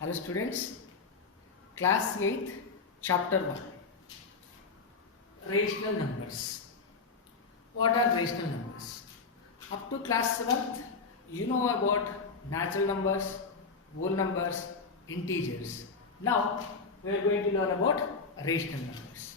Hello students, class 8th, chapter 1, rational numbers. What are rational numbers? Up to class 7th, you know about natural numbers, whole numbers, integers. Now, we are going to learn about rational numbers.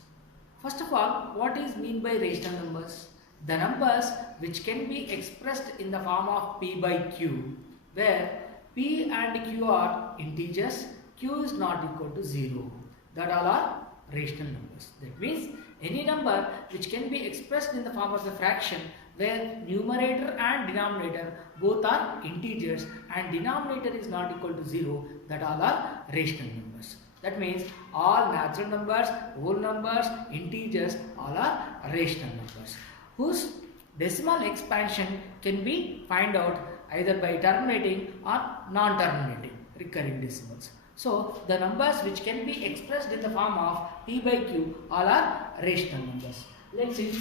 First of all, what is meant by rational numbers? The numbers which can be expressed in the form of P by Q, where P and Q are integers, Q is not equal to 0. That all are rational numbers. That means any number which can be expressed in the form of a fraction where numerator and denominator both are integers and denominator is not equal to 0, that all are rational numbers. That means all natural numbers, whole numbers, integers, all are rational numbers, whose decimal expansion can be found out either by terminating or non-terminating recurring decimals. So, the numbers which can be expressed in the form of P by Q all are rational numbers. Let's see,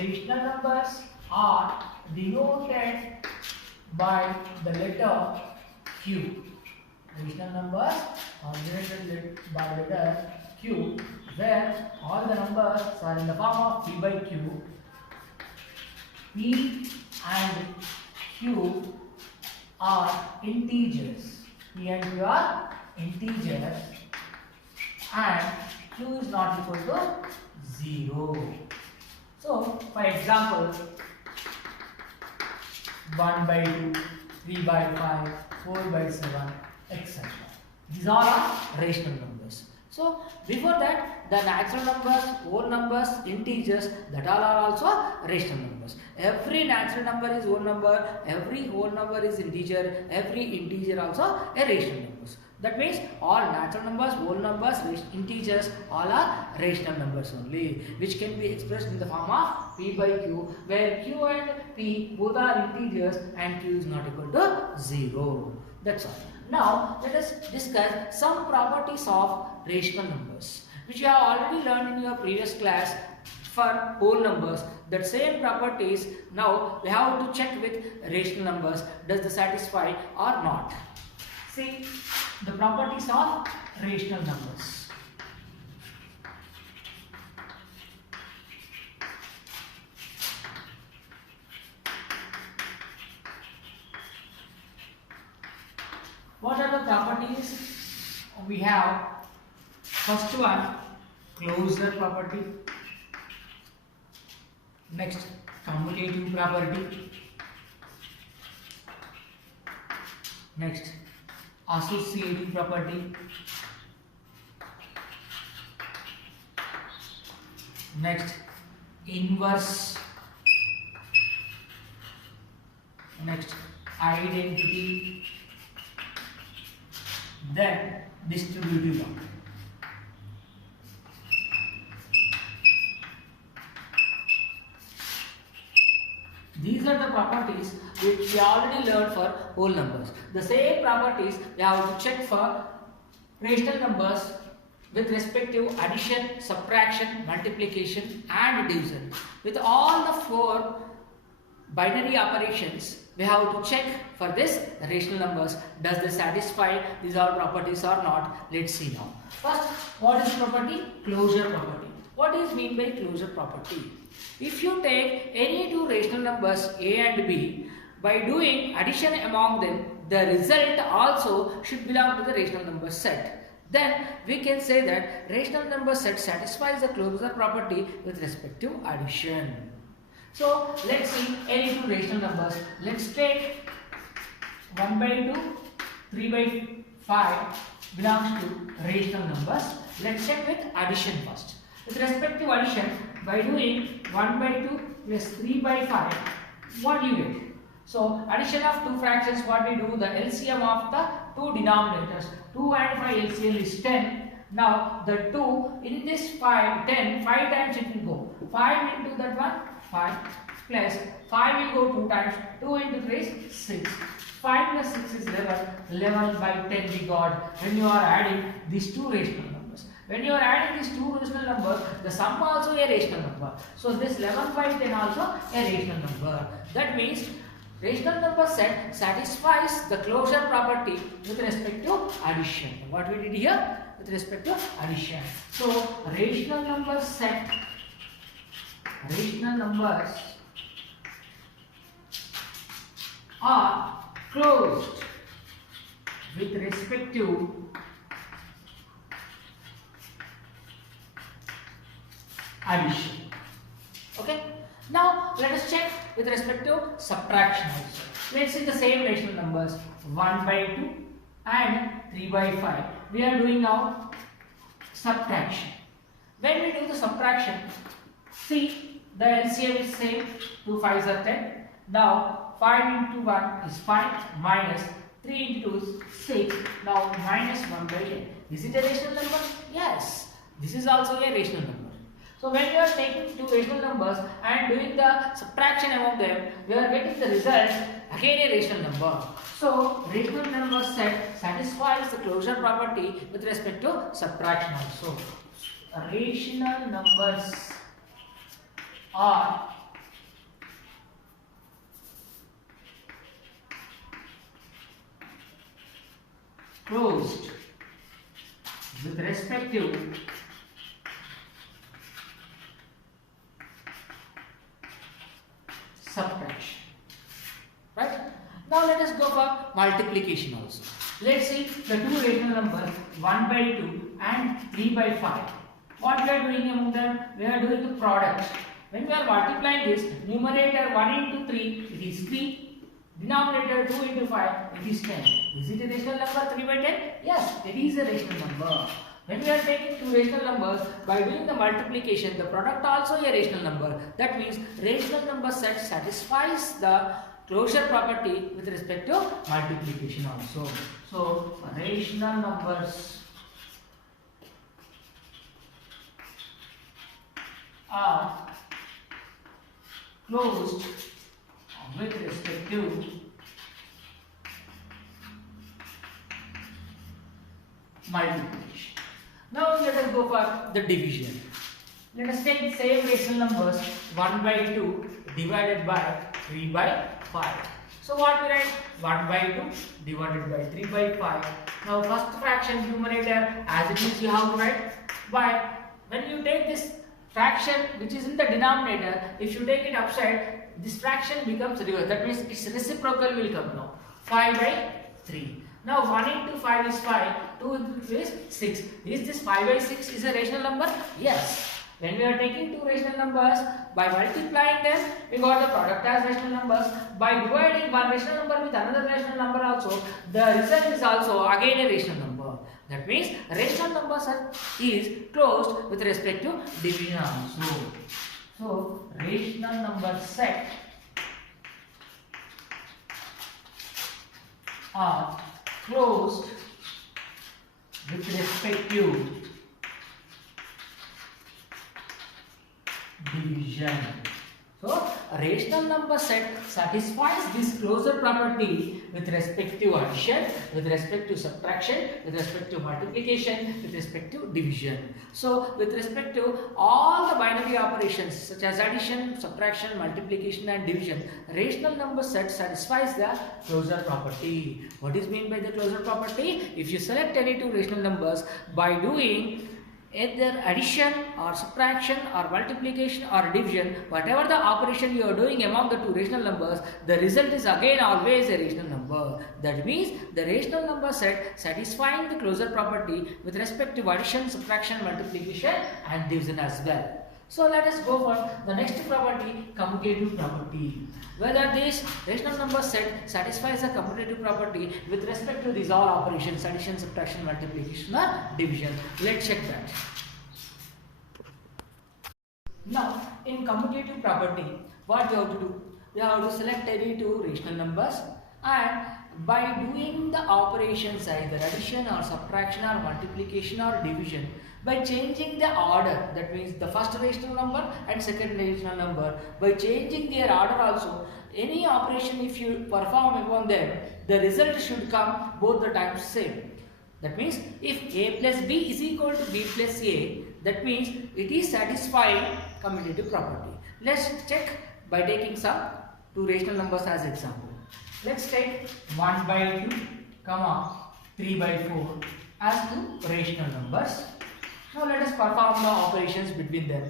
rational numbers are denoted by the letter Q. Rational numbers are denoted by the letter Q, where all the numbers are in the form of P by Q. P and Q are integers. P and Q are integers and Q is not equal to 0. So, for example, 1 by 2, 3 by 5, 4 by 7, etc. These all are rational numbers. So, before that, the natural numbers, whole numbers, integers, that all are also rational numbers. Every natural number is whole number, every whole number is integer, every integer also a rational numbers. That means all natural numbers, whole numbers, integers, all are rational numbers only, which can be expressed in the form of P by Q, where Q and P both are integers and Q is not equal to 0. That's all. Now, let us discuss some properties of rational numbers, which you have already learned in your previous class for whole numbers. That same properties, now we have to check with rational numbers, does they satisfy or not. See, the properties of rational numbers. What are the properties? We have first one, closure property. Next, commutative property. Next, associative property. Next, inverse. Next, identity. Then, distributive law. These are the properties which we already learned for whole numbers. The same properties we have to check for rational numbers with respect to addition, subtraction, multiplication and division. With all the four binary operations, we have to check for this rational numbers, does they satisfy these all properties or not. Let's see now. First, what is property? Closure property. What is mean by closure property? If you take any two rational numbers A and B, by doing addition among them, the result also should belong to the rational number set. Then we can say that rational number set satisfies the closure property with respect to addition. So, let's see any two rational numbers. Let's take 1 by 2, 3 by 5 belongs to rational numbers. Let's check with addition first. With respect to addition, by doing 1 by 2 plus 3 by 5, what do you get? So, addition of two fractions, what we do? The LCM of the two denominators. 2 and 5 LCM is 10. Now, the 2 in this 5, 10, 5 times it will go. 5 into that one, 5 plus 5 will go 2 times. 2 into 3 is 6. 5 plus 6 is 11. 11 by 10 we got when you are adding these two rational numbers. When you are adding these two rational numbers, the sum also a rational number. So, this 11 by 10 also a rational number. That means rational number set satisfies the closure property with respect to addition. What we did here? With respect to addition. So, rational number set, rational numbers are closed with respect to addition. Okay. Now let us check with respect to subtraction also. Let's see the same rational numbers 1 by 2 and 3 by 5. We are doing now subtraction. When we do the subtraction, see the LCM is same. 2 5s are 10. Now 5 into 1 is 5 minus 3 into 2 is 6. Now minus 1 by 10. Is it a rational number? Yes. This is also a rational number. So when we are taking two rational numbers and doing the subtraction among them, we are getting the result again a rational number. So rational number set satisfies the closure property with respect to subtraction also. Rational numbers are closed with respect to subtraction. Right? Now let us go for multiplication also. Let's see the two rational numbers 1 by 2 and 3 by 5. What we are doing among them? We are doing the product. When we are multiplying this, numerator 1 into 3, it is 3. Denominator 2 into 5, it is 10. Is it a rational number 3 by 10? Yes, it is a rational number. When we are taking two rational numbers, by doing the multiplication, the product also a rational number. That means rational number set satisfies the closure property with respect to multiplication also. So, rational numbers are closed with respect to multiplication. Now let us go for the division. Let us take the same rational numbers 1 by 2 divided by 3 by 5. So what we write? 1 by 2 divided by 3 by 5. Now first fraction numerator as it is you have to write. But when you take this fraction which is in the denominator, if you take it upside, this fraction becomes reverse. That means its reciprocal will come now. 5 by 3. Now 1 into 5 is 5, 2 into 3 is 6. Is this 5 by 6 is a rational number? Yes. When we are taking two rational numbers, by multiplying them, we got the product as rational numbers. By dividing one rational number with another rational number also, the result is also again a rational number. That means rational number set is closed with respect to division also. So, rational number set are closed with respect to division. So, a rational number set satisfies this closure property with respect to addition, with respect to subtraction, with respect to multiplication, with respect to division. So, with respect to all the binary operations such as addition, subtraction, multiplication and division, rational number set satisfies the closure property. What is meant by the closure property? If you select any two rational numbers by doing either addition or subtraction or multiplication or division, whatever the operation you are doing among the two rational numbers, the result is again always a rational number. That means the rational number set satisfying the closure property with respect to addition, subtraction, multiplication and division as well. So let us go for the next property, commutative property. Whether this rational number set satisfies the commutative property with respect to these all operations, addition, subtraction, multiplication or division. Let's check that. Now, in commutative property, what we have to do? We have to select any two rational numbers and by doing the operations either addition or subtraction or multiplication or division, by changing the order, that means the first rational number and second rational number, by changing their order also, any operation if you perform upon them, the result should come both the times same. That means if a plus b is equal to b plus a, that means it is satisfying commutative property. Let's check by taking some two rational numbers as example. Let's take 1 by 2, comma 3 by 4 as two rational numbers. Now let us perform the operations between them.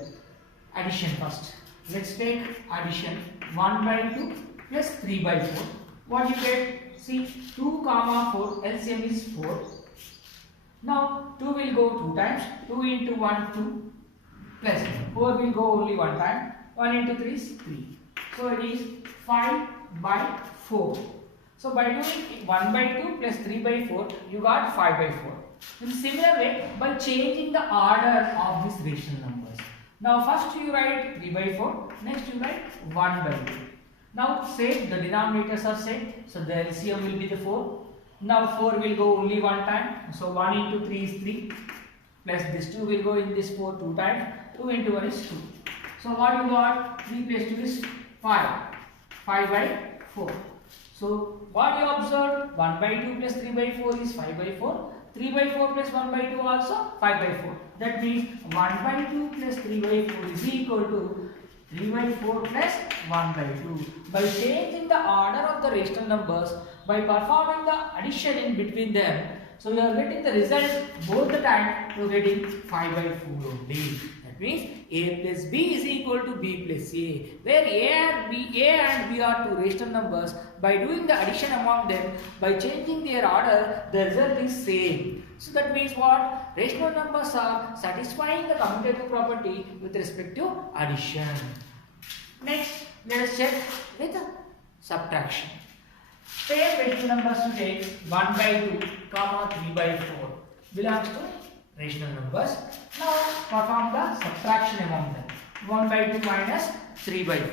Addition first. Let's take addition 1 by 2 plus 3 by 4. What you get? See, 2 comma 4, LCM is 4. Now 2 will go 2 times. 2 into 1, 2 plus 4 will go only 1 time. 1 into 3 is 3. So it is 5 by 4. So by doing 1 by 2 plus 3 by 4, you got 5 by 4. In similar way, by changing the order of these rational numbers. Now first you write 3 by 4, next you write 1 by 2. Now same, the denominators are same, so the LCM will be the 4. Now 4 will go only 1 time, so 1 into 3 is 3, plus this 2 will go in this 4 2 times, 2 into 1 is 2. So what you got? 3 plus 2 is 5, 5 by 4. So what you observed? 1 by 2 plus 3 by 4 is 5 by 4. 3 by 4 plus 1 by 2 also 5 by 4. That means 1 by 2 plus 3 by 4 is equal to 3 by 4 plus 1 by 2. By changing the order of the rational numbers, by performing the addition in between them, so you are getting the result both the time you are getting 5 by 4 only. That means A plus B is equal to B plus A, where A and B are two rational numbers. By doing the addition among them, by changing their order, the result is same. So that means what? Rational numbers are satisfying the commutative property with respect to addition. Next, let us check with subtraction. Same rational numbers to take 1 by 2, comma 3 by 4 belongs to rational numbers. Now perform the subtraction among them. 1 by 2 minus 3 by 4.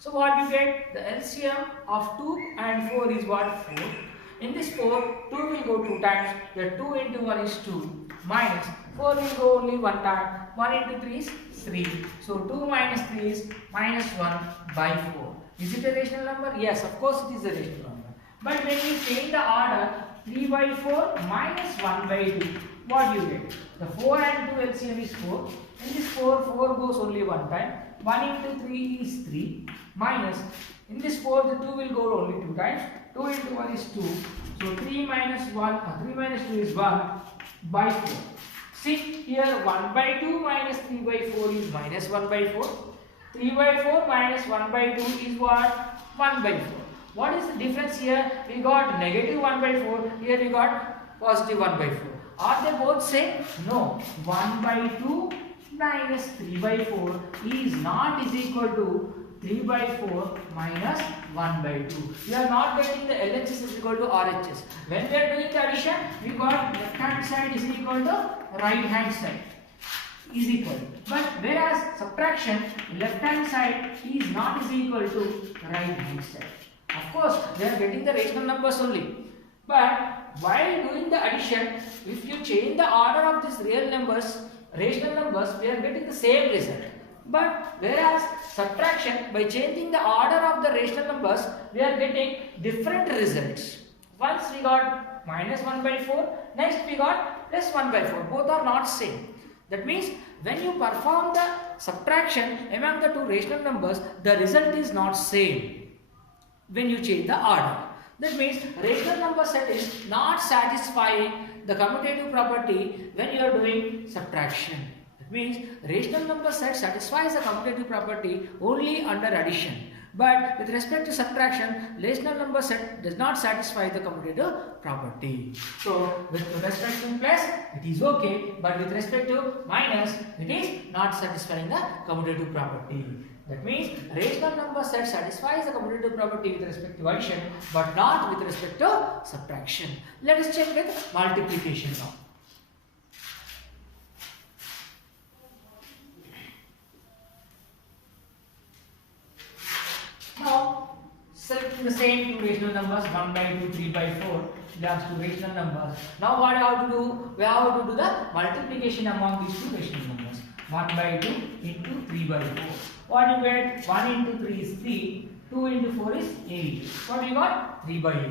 So what you get? The LCM of 2 and 4 is what? 4. In this 4, 2 will go 2 times. The 2 into 1 is 2. Minus 4 will go only 1 time. 1 into 3 is 3. So 2 minus 3 is minus 1 by 4. Is it a rational number? Yes, of course it is a rational number. But when you change the order, 3 by 4 minus 1 by 2, what do you get? The 4 and 2 LCM is 4. In this 4, 4 goes only 1 time. 1 into 3 is 3. Minus, in this 4, the 2 will go only 2 times. 2 into 1 is 2. So 3 minus 2 is 1 by 4. See here, 1 by 2 minus 3 by 4 is minus 1 by 4. 3 by 4 minus 1 by 2 is what? 1 by 4. What is the difference here? We got negative 1 by 4. Here we got positive 1 by 4. Are they both same? No. 1 by 2 minus 3 by 4 is not is equal to 3 by 4 minus 1 by 2. We are not getting the LHS is equal to RHS. When we are doing the addition, we got left hand side is equal to right hand side is equal. But whereas subtraction, left hand side is not is equal to right hand side. Of course, they are getting the rational numbers only. But while doing the addition, if you change the order of these real numbers, rational numbers, we are getting the same result. But whereas subtraction, by changing the order of the rational numbers, we are getting different results. Once we got minus 1 by 4, next we got plus 1 by 4. Both are not same. That means when you perform the subtraction among the two rational numbers, the result is not same when you change the order. That means rational number set is not satisfying the commutative property when you are doing subtraction. That means rational number set satisfies the commutative property only under addition. But with respect to subtraction, rational number set does not satisfy the commutative property. So with respect to plus, it is okay, but with respect to minus, it is not satisfying the commutative property. That means rational number set satisfies the commutative property with respect to addition, but not with respect to subtraction. Let us check with multiplication now. Now, selecting the same two rational numbers, 1 by 2, 3 by 4, belongs to rational numbers. Now what we have to do? We have to do the multiplication among these two rational numbers. 1 by 2 into 3 by 4. What you get? 1 into 3 is 3, 2 into 4 is 8. What we got? 3 by 8.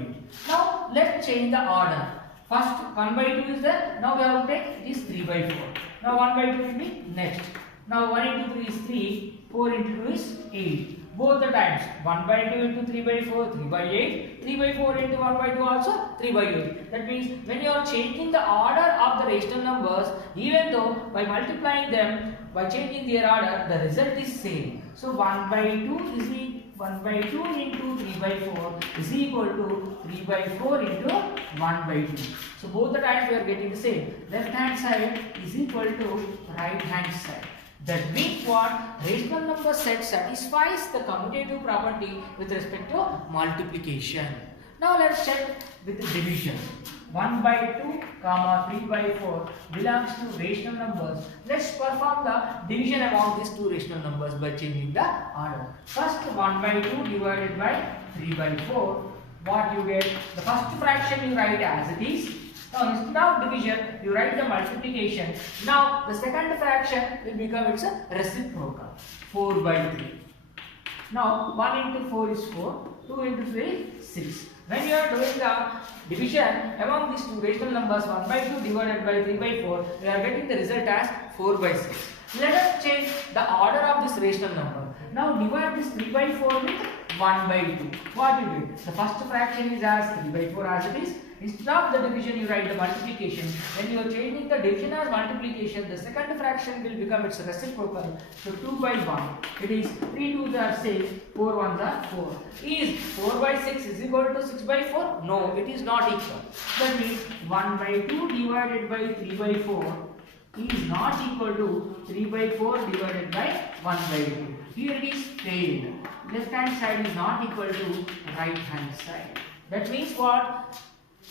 Now let's change the order. First 1 by 2 is there. Now we have to take it is 3 by 4. Now 1 by 2 will be next. Now 1 into 3 is 3, 4 into 2 is 8. both the times 1 by 2 into 3 by 4, 3 by 8, 3 by 4 into 1 by 2 also 3 by 8. That means when you are changing the order of the rational numbers, even though by multiplying them, by changing their order, the result is same. So 1 by 2 is 1 by 2 into 3 by 4 is equal to 3 by 4 into 1 by 2. So both the times we are getting the same. Left hand side is equal to right hand side. That means what? Rational number set satisfies the commutative property with respect to multiplication. Now let's check with the division. 1 by 2, 3 by 4 belongs to rational numbers. Let's perform the division among these two rational numbers by changing the order. First 1 by 2 divided by 3 by 4. What you get? The first fraction you write as it is. Now instead of division, you write the multiplication. Now the second fraction will become its reciprocal. 4 by 3. Now 1 into 4 is 4. 2 into 3 is 6. When you are doing the division among these two rational numbers, 1 by 2 divided by 3 by 4, we are getting the result as 4 by 6. Let us change the order of this rational number. Now divide this 3 by 4 with 1 by 2. What you do? The first fraction is as 3 by 4 as it is. Instead of the division, you write the multiplication. When you are changing the division or multiplication, the second fraction will become its reciprocal. So 2 by 1. It is 3 2s are 6, 4 1s are 4. Is 4 by 6 is equal to 6 by 4? No, it is not equal. That means 1 by 2 divided by 3 by 4 is not equal to 3 by 4 divided by 1 by 2. Here it is failed. Left hand side is not equal to right hand side. That means what?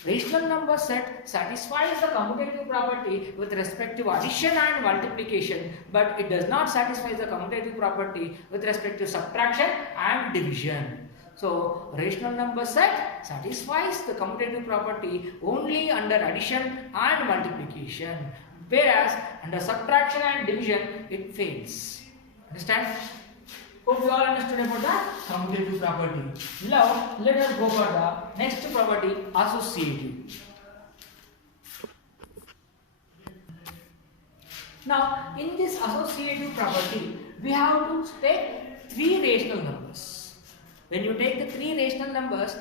Rational number set satisfies the commutative property with respect to addition and multiplication, but it does not satisfy the commutative property with respect to subtraction and division. So, rational number set satisfies the commutative property only under addition and multiplication, whereas under subtraction and division it fails. Understand? Hope you all understood about the commutative property. Now let us go for the next property, associative. Now in this associative property, we have to take three rational numbers. When you take the three rational numbers,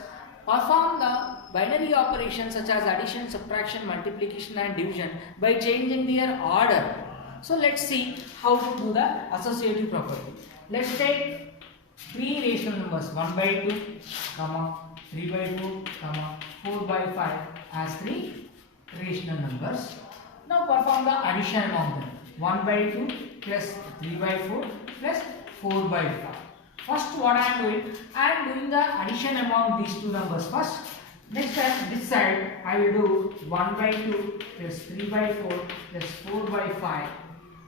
perform the binary operations such as addition, subtraction, multiplication and division by changing their order. So let's see how to do the associative property. Let's take three rational numbers 1 by 2, 3 by 2, 4 by 5 as three rational numbers. Now perform the addition among them. 1 by 2 plus 3 by 4 plus 4 by 5. First what I am doing? I am doing the addition among these two numbers first. Next at this side I will do 1 by 2 plus 3 by 4 plus 4 by 5.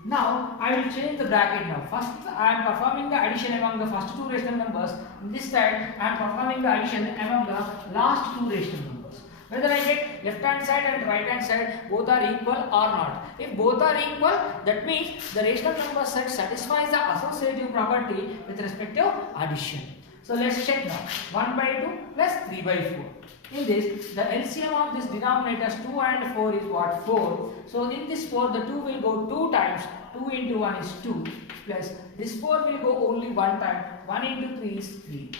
Now I will change the bracket now. First I am performing the addition among the first two rational numbers. In this side I am performing the addition among the last two rational numbers. Whether I get left hand side and right hand side both are equal or not. If both are equal, that means the rational number set satisfies the associative property with respect to addition. So let's check now. 1 by 2 plus 3 by 4. In this, the LCM of this denominators 2 and 4 is what? 4. So in this 4, the 2 will go 2 times. 2 into 1 is 2. Plus this 4 will go only 1 time. 1 into 3 is 3.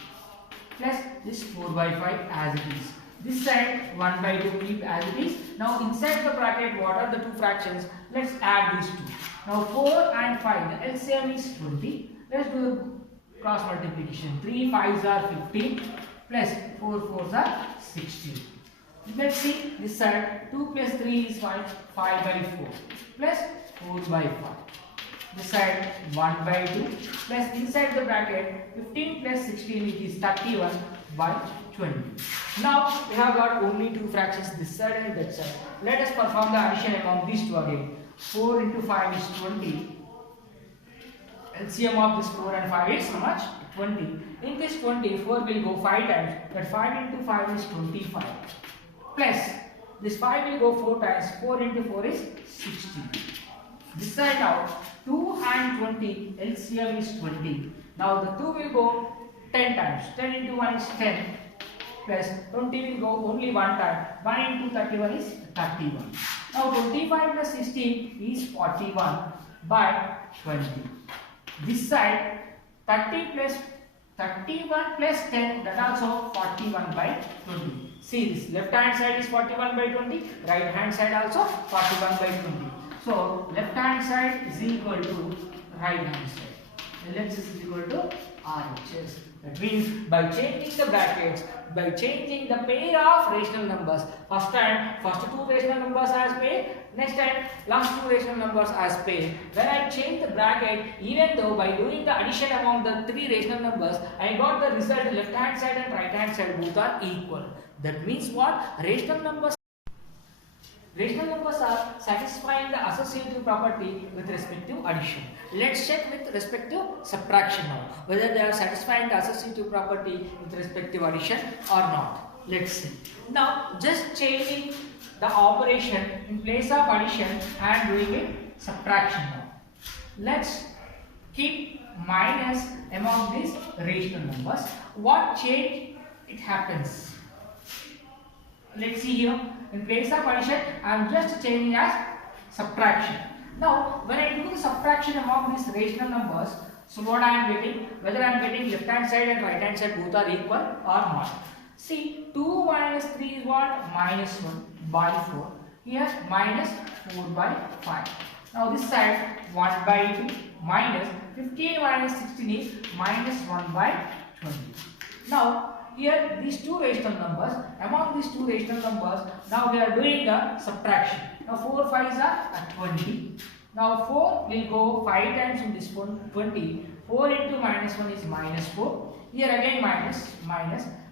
Plus this 4 by 5 as it is. This side 1 by 2 keep as it is. Now inside the bracket, what are the two fractions? Let's add these two. Now 4 and 5, the LCM is 20. Let's do the cross multiplication. 3 5s are 15 plus 4 4s are 16. Let's see this side. 2 plus 3 is 5 by 4 plus 4 by 5. This side 1 by 2 plus inside the bracket 15 plus 16 it is 31 by 20. Now we have got only two fractions, this side and that side. Let us perform the addition among these two again. 4 into 5 is 20. LCM of this 4 and 5 is how much? 20. In this 20, 4 will go 5 times. But 5 into 5 is 25. Plus this 5 will go 4 times. 4 into 4 is 60. This side now 2 and 20 LCM is 20. Now the 2 will go 10 times. 10 into 1 is 10. Plus 20 will go only 1 time. 1 into 31 is 31. Now 25 plus 16 is 41 by 20. This side 30 plus 31 plus 10, that also 41 by 20. See, this left hand side is 41 by 20, right hand side also 41 by 20. So left hand side is equal to right hand side. LHS is equal to RHS. That means by changing the brackets, by changing the pair of rational numbers, first two rational numbers as pair, next time last two rational numbers as pair. When I change the bracket, even though by doing the addition among the three rational numbers, I got the result left hand side and right hand side both are equal. That means what? Rational numbers are satisfying the associative property with respect to addition. Let's check with respect to subtraction now, whether they are satisfying the associative property with respect to addition or not. Let's see. Now, just changing the operation in place of addition and doing it subtraction now. Let's keep minus among these rational numbers. What change it happens? Let's see here. In place of addition, I am just changing as subtraction. Now, when I do the subtraction among these rational numbers, so what I am getting, whether I am getting left hand side and right hand side both are equal or not. See, 2 minus 3 is what? Minus 1 by 4. Here, minus 4 by 5. Now, this side, 1 by 2 minus 15 minus 16 is minus 1 by 20. Now, here these two rational numbers, among these two rational numbers, now we are doing the subtraction. Now 4 5s are 20. Now 4 will go 5 times in this one, 20. 4 into minus 1 is minus 4. Here again minus.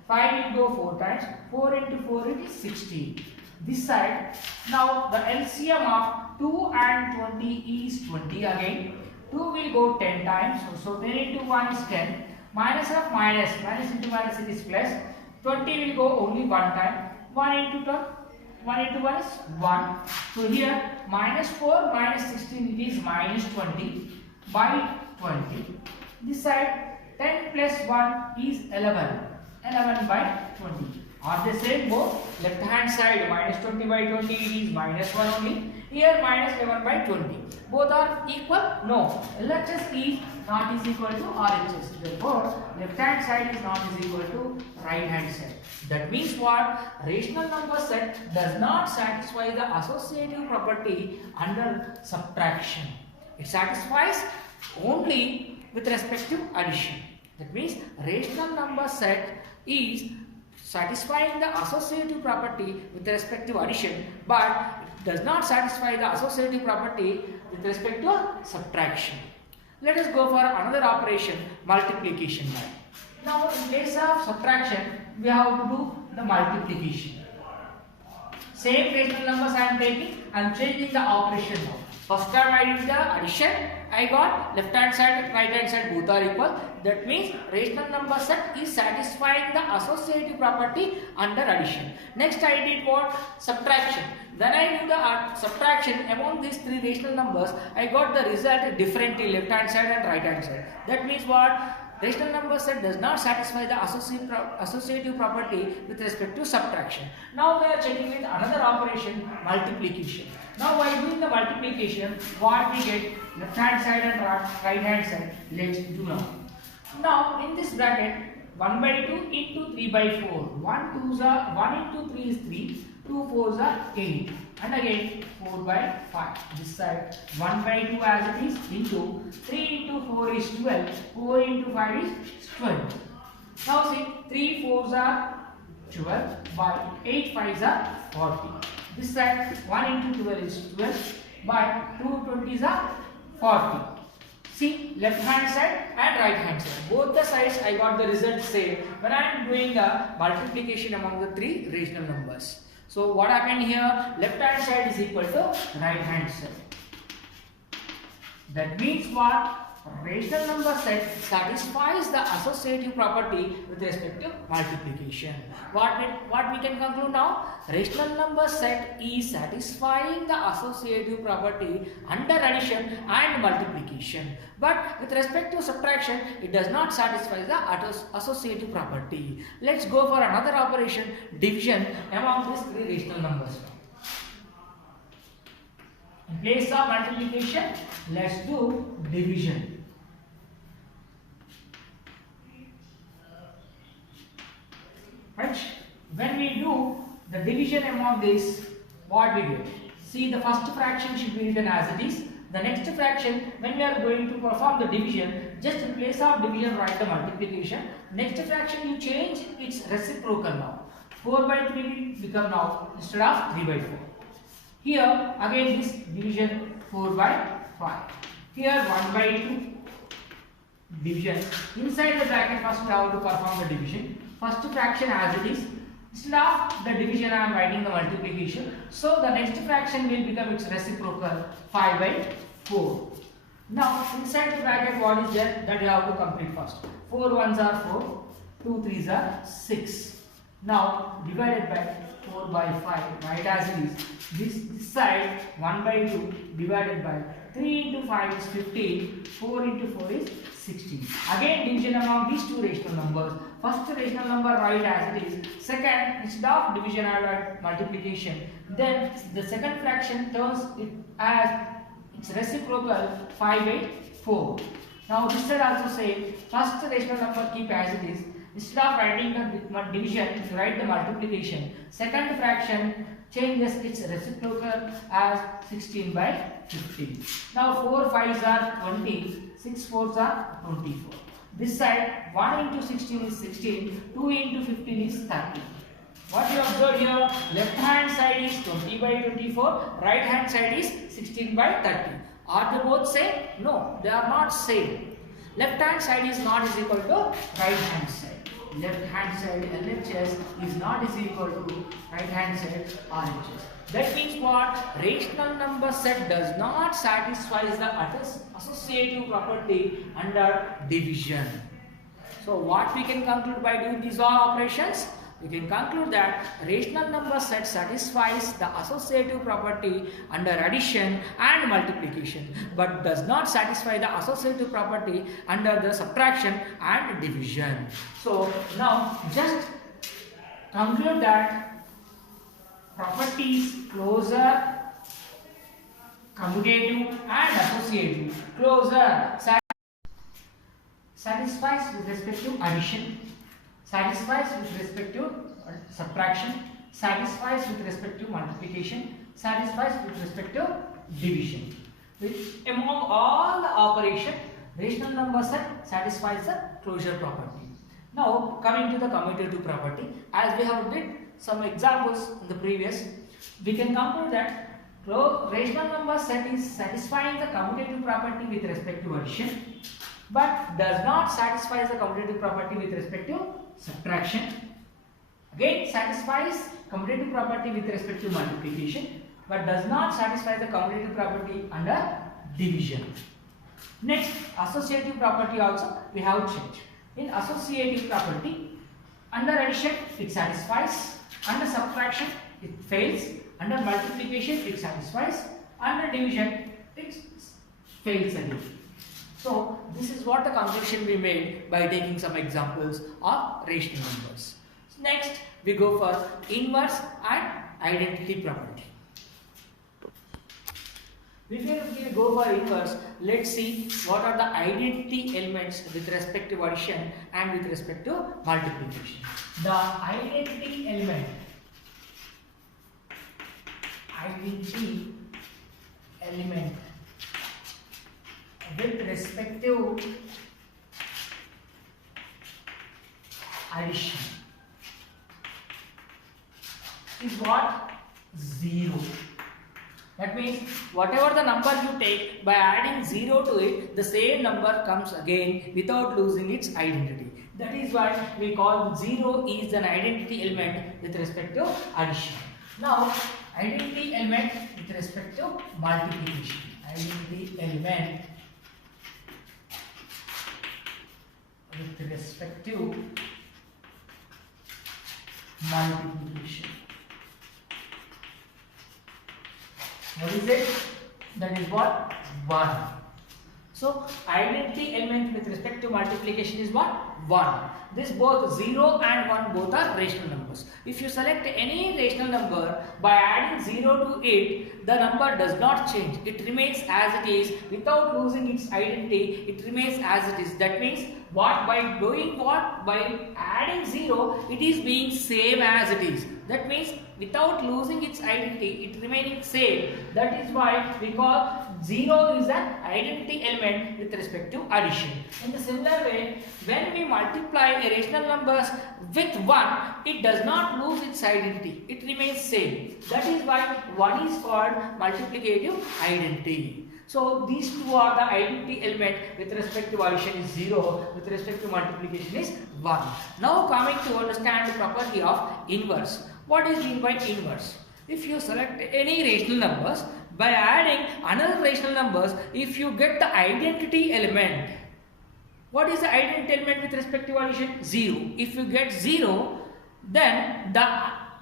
5 will go 4 times. 4 into 4 it is 16. This side, now the LCM of 2 and 20 is 20 again. 2 will go 10 times. So 10 into 1 is 10. Minus of minus into minus it is plus. 20 will go only one time. 1 into 10, 1 into 1 is 1. So here minus 4 minus 16 it is minus 20 by 20. This side 10 plus 1 is 11. 11 by 20. Are they same both? Left hand side minus 20 by 20 is minus 1 only. Here minus 11 by 20. Both are equal? No. LHS is not is equal to RHS. Therefore, left hand side is not is equal to right hand side. That means what? Rational number set does not satisfy the associative property under subtraction. It satisfies only with respect to addition. That means rational number set is satisfying the associative property with respect to addition, but it does not satisfy the associative property with respect to subtraction. Let us go for another operation, multiplication. Now in place of subtraction, we have to do the multiplication. Same rational numbers I am taking, I am changing the operation now. First time I did the addition, I got left hand side and right hand side both are equal. That means rational number set is satisfying the associative property under addition. Next I did what? Subtraction. When I do the subtraction among these three rational numbers, I got the result differently, left hand side and right hand side. That means what? Rational number set does not satisfy the associative property with respect to subtraction. Now we are checking with another operation, multiplication. Now while doing the multiplication, what we get? Left hand side and right hand side. Let's do now. Now in this bracket, 1 by 2 into 3 by 4. 1 2s are 1 into 3 is 3. 2 4s are 8. And again 4 by 5. This side 1 by 2 as it is into 3 into 4 is 12. 4 into 5 is 12. Now see 3 4s are 12 by 8 5s are 40. This side 1 into 12 is 12 by 2 20s are 40. See left hand side and right hand side. Both the sides I got the result same when I am doing the multiplication among the three rational numbers. So what happened here? Left hand side is equal to right hand side. That means what? Rational number set satisfies the associative property with respect to multiplication. What we can conclude now? Rational number set is satisfying the associative property under addition and multiplication. But with respect to subtraction, it does not satisfy the associative property. Let's go for another operation, division among these three rational numbers. In place of multiplication, let's do division. division among this, what we get? See, the first fraction should be written as it is. The next fraction, when we are going to perform the division, just in place of division write the multiplication. Next fraction you change its reciprocal now. 4 by 3 will become now instead of 3 by 4. Here again this division 4 by 5. Here 1 by 2 division. Inside the bracket first we have to perform the division. First fraction as it is. Instead of the division I am writing the multiplication. So the next fraction will become its reciprocal 5 by 4. Now inside the bracket what is there that you have to complete first. 4 1s are 4, 2 3s are 6. Now divided by 4 by 5, write as it is. This side 1 by 2 divided by 3 into 5 is 15, 4 into 4 is 16. Again division among these two rational numbers. First rational number write as it is. Second, instead of division I write multiplication. Then the second fraction turns it as its reciprocal 5 by 4. Now this side also say first rational number keep as it is. Instead of writing the division, you write the multiplication. Second fraction changes its reciprocal as 16 by 15. Now 4 5s are 20, 6 4s are 24. This side 1 into 16 is 16, 2 into 15 is 30. What you observe here, left hand side is 20 by 24, right hand side is 16 by 30. Are they both same? No, they are not same. Left hand side is not is equal to right hand side. Left hand side LHS is not is equal to right hand side RHS. That means what? Rational number set does not satisfy the associative property under division. So what we can conclude by doing these all operations? We can conclude that rational number set satisfies the associative property under addition and multiplication, but does not satisfy the associative property under the subtraction and division. So now just conclude that properties closure, commutative and associative. Closure satisfies with respect to addition, satisfies with respect to subtraction, satisfies with respect to multiplication, satisfies with respect to division. Among all the operation, rational number set satisfies the closure property. Now coming to the commutative property, as we have did some examples in the previous, we can conclude that rational number set is satisfying the commutative property with respect to addition, but does not satisfy the commutative property with respect to subtraction. Again satisfies commutative property with respect to multiplication, but does not satisfy the commutative property under division. Next, associative property also we have checked. In associative property, under addition it satisfies, under subtraction it fails, under multiplication it satisfies, under division it fails again. So this is what the conclusion we made by taking some examples of rational numbers. Next we go for inverse and identity property. Before we go for inverse, let's see what are the identity elements with respect to addition and with respect to multiplication. The identity element with respect to addition is what? 0. That means whatever the number you take, by adding 0 to it, the same number comes again without losing its identity. That is why we call 0 is an identity element with respect to addition. Now identity element with respect to multiplication. Identity element with respect to multiplication. What is it? That is what? 1. So identity element with respect to multiplication is what? 1. This both 0 and 1 both are rational numbers. If you select any rational number, by adding 0 to it, the number does not change. It remains as it is without losing its identity. It remains as it is. That means what? By doing what? By adding 0, it is being same as it is. That means without losing its identity, it remaining same. That is why we call 0 is an identity element with respect to addition. In the similar way, when we multiply a rational numbers with 1, it does not lose its identity. It remains same. That is why 1 is called multiplicative identity. So these two are the identity element. With respect to addition is 0, with respect to multiplication is 1. Now coming to understand the property of inverse. What is mean by inverse? If you select any rational numbers, by adding another rational numbers, if you get the identity element, what is the identity element with respect to addition? 0. If you get 0, then the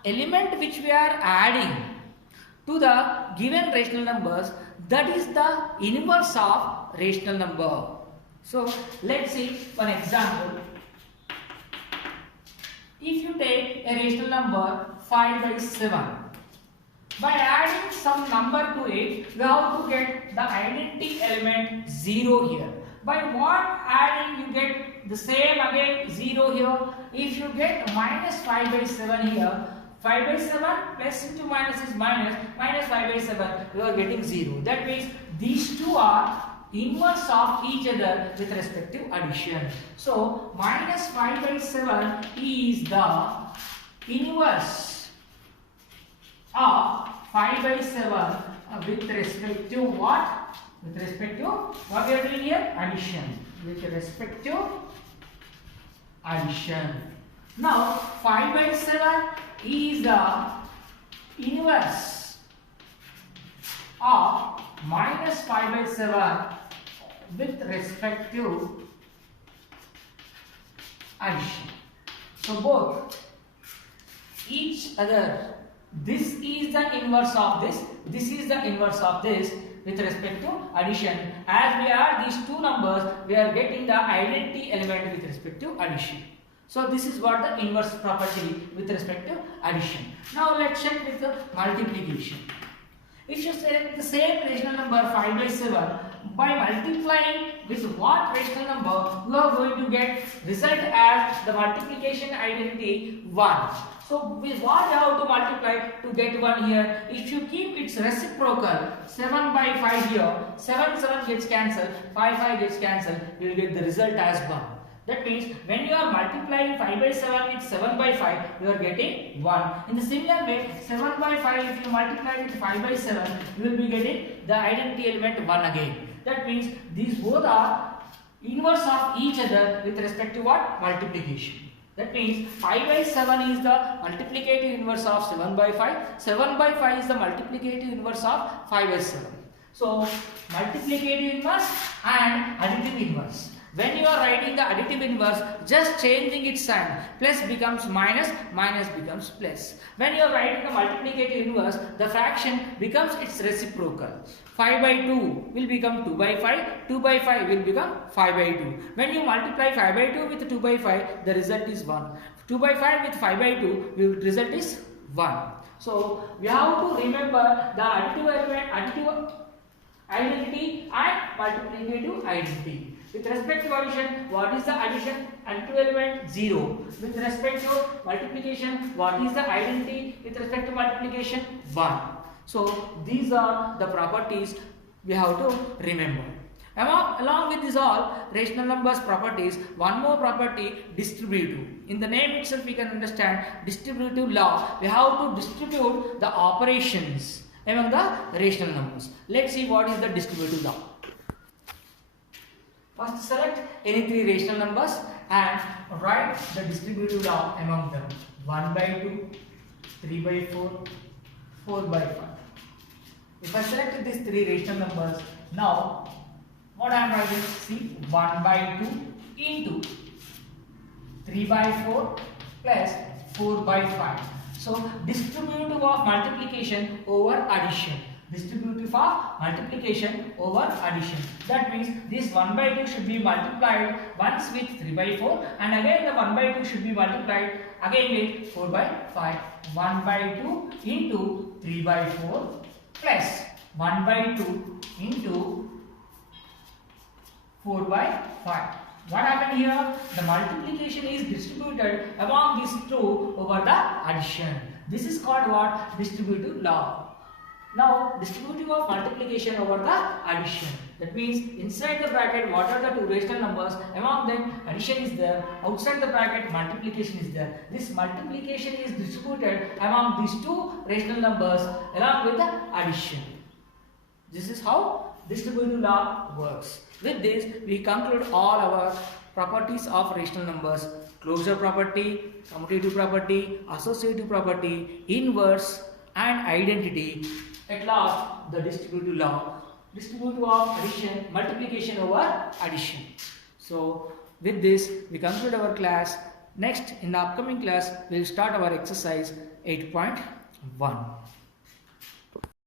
element which we are adding to the given rational numbers, that is the inverse of rational number. So let's see one example. If you take a rational number 5/7, by adding some number to it, we have to get the identity element 0 here. By what adding you get the same again 0 here. If you get -5/7 here, 5/7 plus into minus is minus 5/7, you are getting 0. That means these two are inverse of each other with respect to addition. So -5/7 is the inverse of 5/7 with respect to what? With respect to what we are doing here? Addition. With respect to addition. Now 5/7 is the inverse of -5/7 with respect to addition. So both each other. This is the inverse of this. This is the inverse of this with respect to addition. As we add these two numbers, we are getting the identity element with respect to addition. So this is what the inverse property with respect to addition. Now let's check with the multiplication. If you select the same rational number 5/7, by multiplying with what rational number, you are going to get result as the multiplication identity 1. So with what you have to multiply to get 1 here? If you keep its reciprocal 7/5 here, 7 gets cancelled, 5 gets cancelled, you will get the result as 1. That means when you are multiplying 5/7 with 7/5, you are getting 1. In the similar way, 7/5 if you multiply with 5/7, you will be getting the identity element 1 again. That means these both are inverse of each other with respect to what? Multiplication. That means 5/7 is the multiplicative inverse of 7/5. 7/5 is the multiplicative inverse of 5/7. So multiplicative inverse and additive inverse. When you are writing the additive inverse, just changing its sign, plus becomes minus, minus becomes plus. When you are writing the multiplicative inverse, the fraction becomes its reciprocal. 5/2 will become 2/5, 2/5 will become 5/2. When you multiply 5/2 with 2/5, the result is 1. 2/5 with 5/2, the result is 1. So we have to remember the additive element, additive identity and multiplicative identity. With respect to addition, what is the addition? Additive element 0. With respect to multiplication, what is the identity? With respect to multiplication 1. So these are the properties we have to remember. Along with this all rational numbers properties, one more property, distributive. In the name itself we can understand distributive law. We have to distribute the operations among the rational numbers. Let's see what is the distributive law. First select any three rational numbers and write the distributive law among them. 1/2, 3/4, 4/5. If I select these three rational numbers, now what I am writing? See, 1/2 into 3/4 plus 4/5. So distributive of multiplication over addition. Distributive of multiplication over addition. That means this 1/2 should be multiplied once with 3/4 and again the 1/2 should be multiplied again with 4/5. 1/2 into 3/4 plus 1/2 into 4/5. What happened here? The multiplication is distributed among these two over the addition. This is called what? Distributive law. Now, distributive of multiplication over the addition. That means inside the bracket, what are the two rational numbers? Among them, addition is there. Outside the bracket, multiplication is there. This multiplication is distributed among these two rational numbers along with the addition. This is how distributive law works. With this, we conclude all our properties of rational numbers: closure property, commutative property, associative property, inverse, and identity. At last, the distributive law, distributive of addition, multiplication over addition. So, with this, we conclude our class. Next, in the upcoming class, we will start our exercise 8.1.